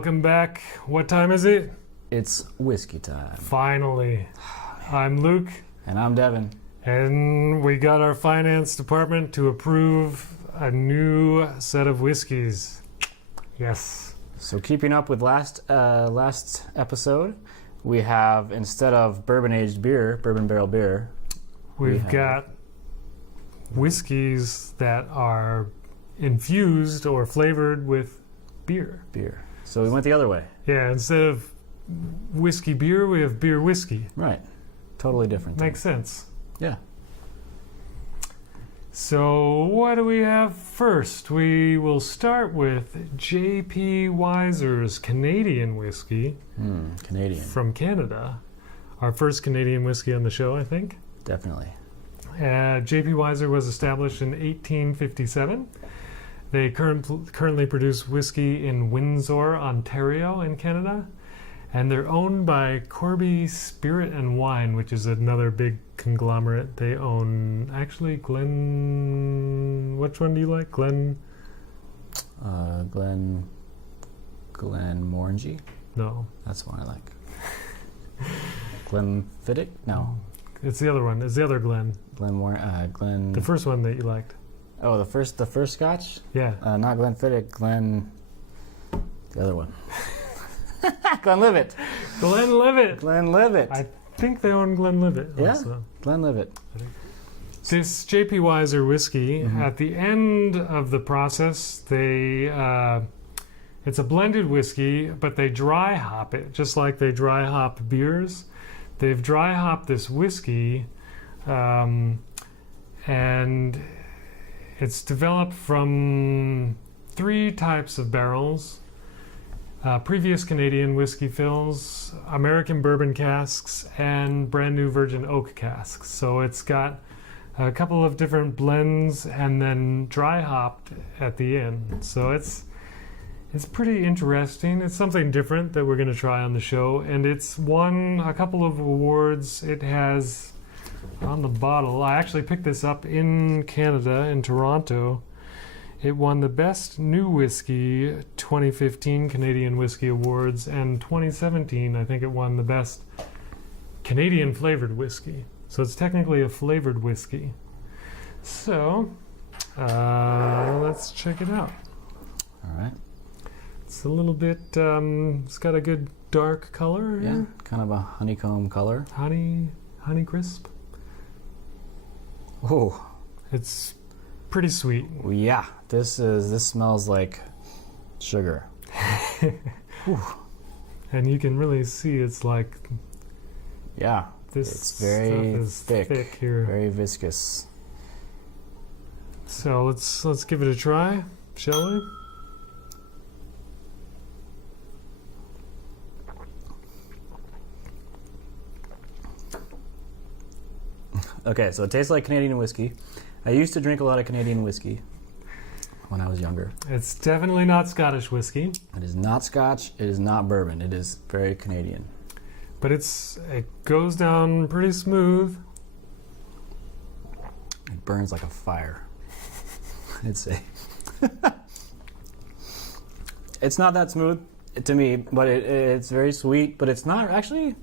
welcome back. What time is it? It's whiskey time. Finally. I'm Luke. And I'm Devin. And we got our finance department to approve a new set of whiskeys. Yes. So keeping up with last episode, we have, instead of bourbon-aged beer, bourbon barrel beer, we've got whiskeys that are infused or flavored with beer. So we went the other way. Yeah, instead of whiskey beer, we have beer whiskey. Right. Totally different thing. Makes sense. Yeah. So what do we have first? We will start with J.P. Weiser's Canadian whiskey. Canadian. From Canada. Our first Canadian whiskey on the show, I think. Definitely. J.P. Weiser was established in 1857. They currently produce whiskey in Windsor, Ontario in Canada. And they're owned by Corby Spirit and Wine, which is another big conglomerate. They own, actually, which one do you like? Glenmorangie? No. That's the one I like. Glenfiddich? No. It's the other one. It's the other Glen. The first one that you liked. Oh, the first Scotch? Yeah. Not Glenfiddich, the other one. Glenlivet. Glenlivet. I think they own Glenlivet also. Yeah, Glenlivet. This J.P. Weiser whiskey, at the end of the process, it's a blended whiskey, but they dry hop it, just like they dry hop beers. They've dry hopped this whiskey, and it's developed from 3 types of barrels. Previous Canadian whiskey fills, American bourbon casks, and brand new virgin oak casks. So it's got a couple of different blends and then dry hopped at the end. So it's pretty interesting. It's something different that we're going to try on the show, and it's won a couple of awards. It has on the bottle, I actually picked this up in Canada, in Toronto. It won the Best New Whiskey 2015 Canadian Whiskey Awards, and 2017 I think it won the Best Canadian Flavored Whiskey. So it's technically a flavored whiskey. So let's check it out. All right. It's a little bit, it's got a good dark color. Yeah, kind of a honeycomb color. Honey crisp. Oh. It's pretty sweet. Yeah, this smells like sugar. And you can really see it's like, yeah, this it's very stuff is thick here. Very viscous. So let's give it a try, shall we? Okay, so it tastes like Canadian whiskey. I used to drink a lot of Canadian whiskey when I was younger. It's definitely not Scottish whiskey. It is not Scotch. It is not bourbon. It is very Canadian. But it goes down pretty smooth. It burns like a fire, I'd say. It's not that smooth to me, but it's very sweet. But it's not actually.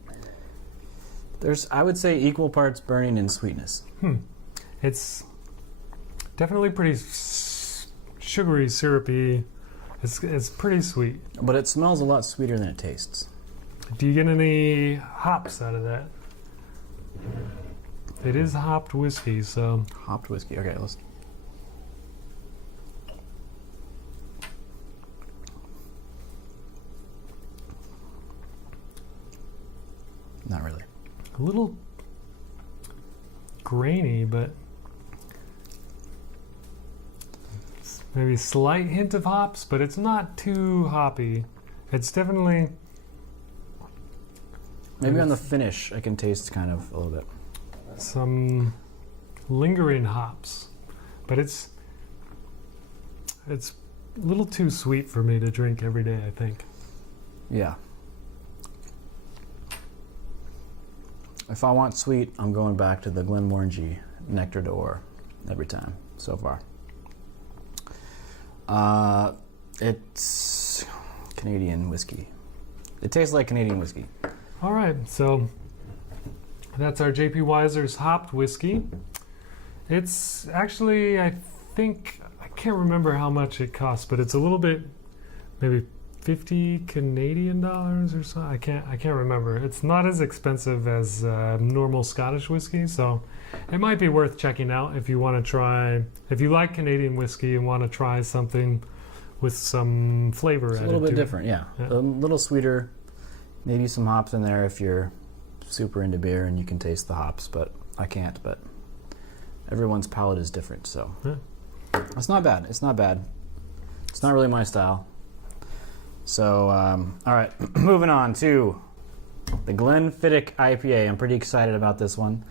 There's, I would say, equal parts burning and sweetness. It's definitely pretty sugary, syrupy. It's pretty sweet. But it smells a lot sweeter than it tastes. Do you get any hops out of that? It is hopped whiskey, so... Hopped whiskey. Okay, let's... Not really. A little grainy, but maybe a slight hint of hops, but it's not too hoppy. It's definitely... Maybe on the finish, I can taste kind of a little bit. Some lingering hops, but it's a little too sweet for me to drink every day, I think. Yeah. If I want sweet, I'm going back to the Glenmorangie Nectar d'Or every time so far. It's Canadian whiskey. It tastes like Canadian whiskey. All right, so that's our J.P. Weiser's hopped whiskey. It's actually, I can't remember how much it costs, but it's a little bit, maybe 50 Canadian dollars or so. I can't remember. It's not as expensive as normal Scottish whiskey, so it might be worth checking out if you want to try. If you like Canadian whiskey and want to try something with some flavor. It's a little bit different, yeah. A little sweeter, maybe some hops in there if you're super into beer and you can taste the hops, but I can't. But everyone's palate is different, so it's not bad. It's not bad. It's not really my style. So, all right, moving on to the Glenfiddich IPA. I'm pretty excited about this one.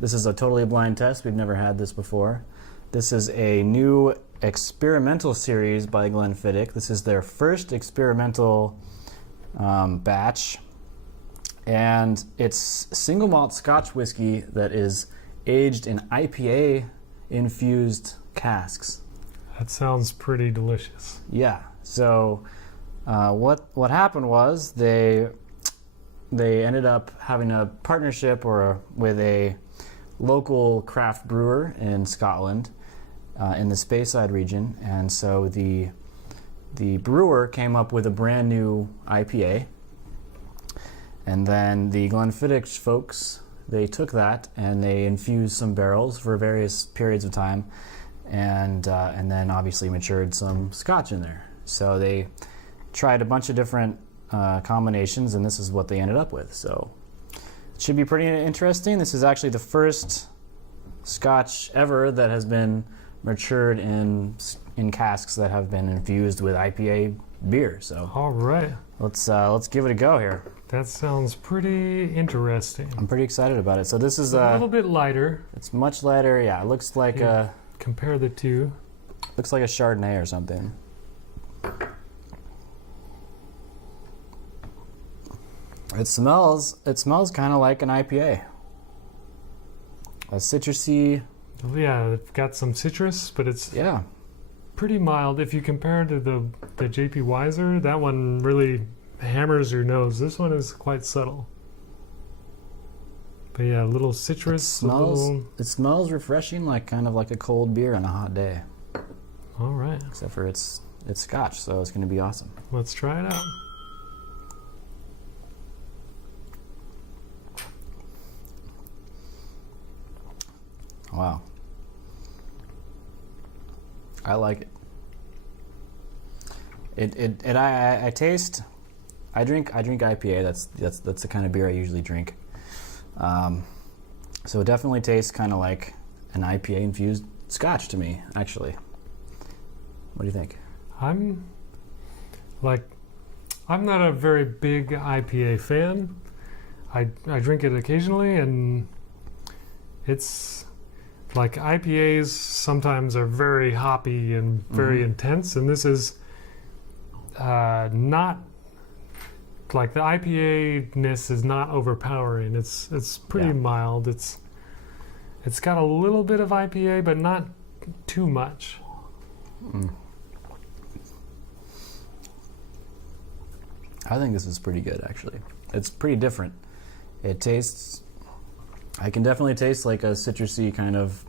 This is a totally blind test. We've never had this before. This is a new experimental series by Glenfiddich. This is their first experimental batch, and it's single malt Scotch whiskey that is aged in IPA infused casks. That sounds pretty delicious. Yeah. So what happened was they ended up having a partnership with a local craft brewer in Scotland, in the Speyside region, and so the brewer came up with a brand new IPA, and then the Glenfiddich folks, they took that and they infused some barrels for various periods of time, and then obviously matured some Scotch in there. So they tried a bunch of different combinations, and this is what they ended up with. So it should be pretty interesting. This is actually the first Scotch ever that has been matured in casks that have been infused with IPA beer. So all right, let's give it a go here. That sounds pretty interesting. I'm pretty excited about it. So this is a little bit lighter. It's much lighter. Yeah, it looks like compare the two. Looks like a Chardonnay or something. It smells kind of like an IPA. A citrusy. Yeah, it's got some citrus, but it's pretty mild. If you compare it to the J.P. Weiser, that one really hammers your nose. This one is quite subtle. But yeah, a little citrus. It smells refreshing, kind of like a cold beer on a hot day. All right. Except for it's Scotch, so it's going to be awesome. Let's try it out. Wow. I like it. I taste. I drink IPA. That's the kind of beer I usually drink. So it definitely tastes kind of like an IPA infused Scotch to me, actually. What do you think? I'm not a very big IPA fan. I drink it occasionally, and it's like IPAs sometimes are very hoppy and very intense, and this is not like the IPA-ness is not overpowering. It's pretty mild. It's got a little bit of IPA, but not too much. I think this is pretty good, actually. It's pretty different. It tastes. I can definitely taste like a citrusy kind of,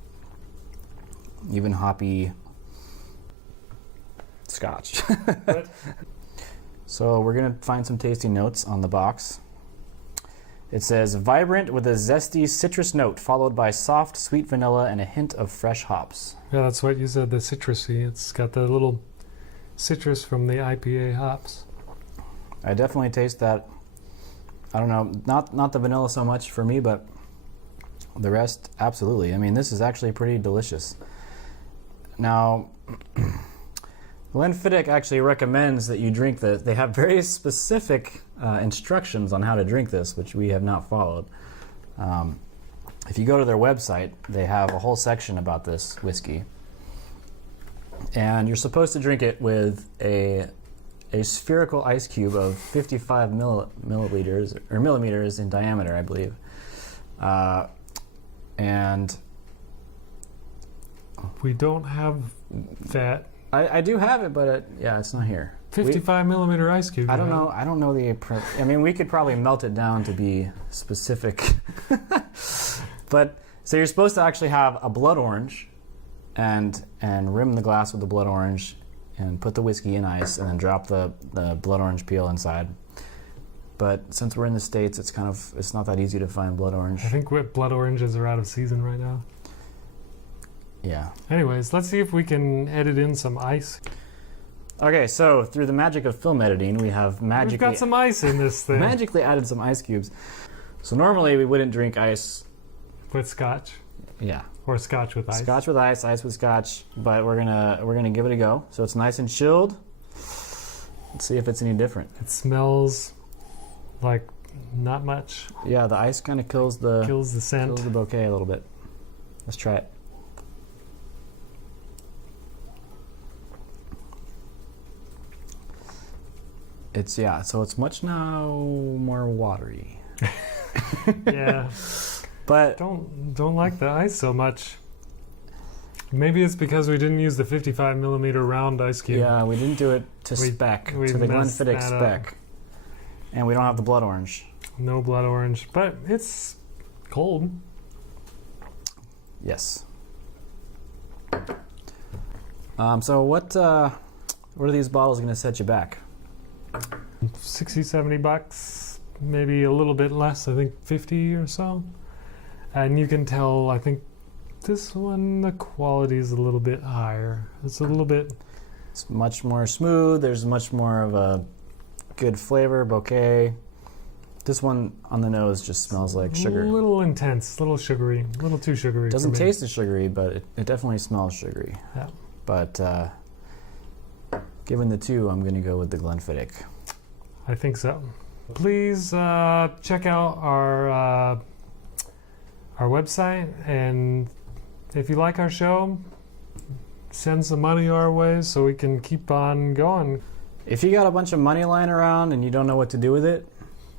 even hoppy Scotch. So we're going to find some tasting notes on the box. It says, vibrant with a zesty citrus note, followed by soft, sweet vanilla and a hint of fresh hops. Yeah, that's what you said, the citrusy. It's got the little citrus from the IPA hops. I definitely taste that. I don't know, not the vanilla so much for me, but the rest, absolutely. I mean, this is actually pretty delicious. Now, Glenfiddich actually recommends that you drink this. They have very specific instructions on how to drink this, which we have not followed. If you go to their website, they have a whole section about this whiskey. And you're supposed to drink it with a spherical ice cube of 55 milliliters or millimeters in diameter, I believe. And we don't have that. I do have it, but it's not here. 55 millimeter ice cube. I don't know. I don't know I mean, we could probably melt it down to be specific. But so you're supposed to actually have a blood orange, and rim the glass with the blood orange, and put the whiskey in ice, and then drop the blood orange peel inside. But since we're in the States, it's not that easy to find blood orange. I think blood oranges are out of season right now. Yeah. Anyways, let's see if we can edit in some ice. Okay, so through the magic of film editing, we have We've got some ice in this thing. magically added some ice cubes. So normally we wouldn't drink ice. With scotch. Yeah. Or scotch with ice. Scotch with ice, ice with scotch, but we're gonna give it a go. So it's nice and chilled. Let's see if it's any different. It smells like not much. Yeah, the ice kind of kills the scent. Kills the bouquet a little bit. Let's try it. So it's much now more watery. Yeah. But don't like the ice so much. Maybe it's because we didn't use the 55 millimeter round ice cube. yeah, we didn't do it to the Glenfiddich spec. And we don't have the blood orange. No blood orange, but it's cold. Yes. So what are these bottles going to set you back? 60, 70 bucks, maybe a little bit less, I think 50 or so. And you can tell, I think this one, the quality is a little bit higher. It's much more smooth. There's much more of a good flavor, bouquet. This one on the nose just smells like sugar. A little intense, a little sugary, a little too sugary. Doesn't taste as sugary, but it definitely smells sugary. Yeah. But given the two, I'm going to go with the Glenfiddich. I think so. Please check out our website, and if you like our show, send some money our way so we can keep on going. If you got a bunch of money lying around and you don't know what to do with it,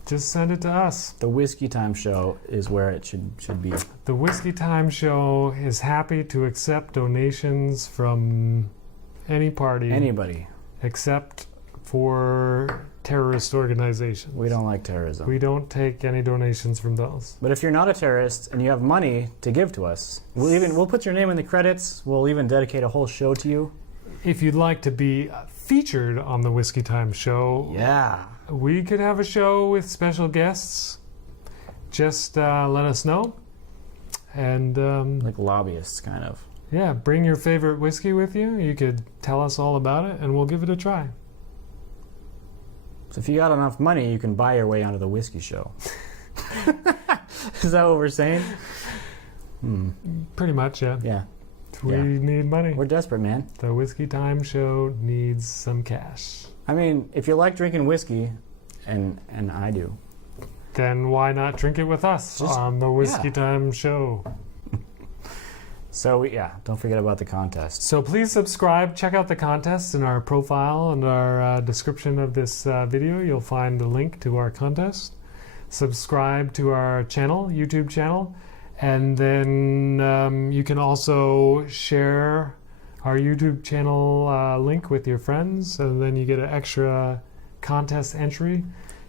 just send it to us. The Whisky Time show is where it should be. The Whisky Time show is happy to accept donations from any party. Anybody. Except for terrorist organizations. We don't like terrorism. We don't take any donations from those. But if you're not a terrorist and you have money to give to us, we'll put your name in the credits. We'll even dedicate a whole show to you. If you'd like to be featured on the Whisky Time show, yeah, we could have a show with special guests. Just let us know. And like lobbyists, kind of. Yeah, bring your favorite whiskey with you. You could tell us all about it, and we'll give it a try. So if you got enough money, you can buy your way onto the whiskey show. Is that what we're saying? Pretty much, yeah. Yeah. We need money. We're desperate, man. The Whisky Time show needs some cash. I mean, if you like drinking whiskey, and I do, then why not drink it with us on the Whisky Time show? So, don't forget about the contest. So please subscribe. Check out the contest in our profile and our description of this video. You'll find a link to our contest. Subscribe to our channel, YouTube channel. And then you can also share our YouTube channel link with your friends. And then you get an extra contest entry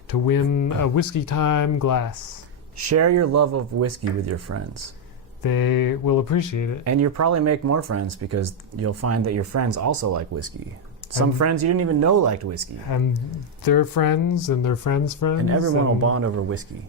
to win a Whisky Time glass. Share your love of whiskey with your friends. They will appreciate it. And you'll probably make more friends because you'll find that your friends also like whiskey. Some friends you didn't even know liked whiskey. And their friends and their friends' friends. And everyone will bond over whiskey.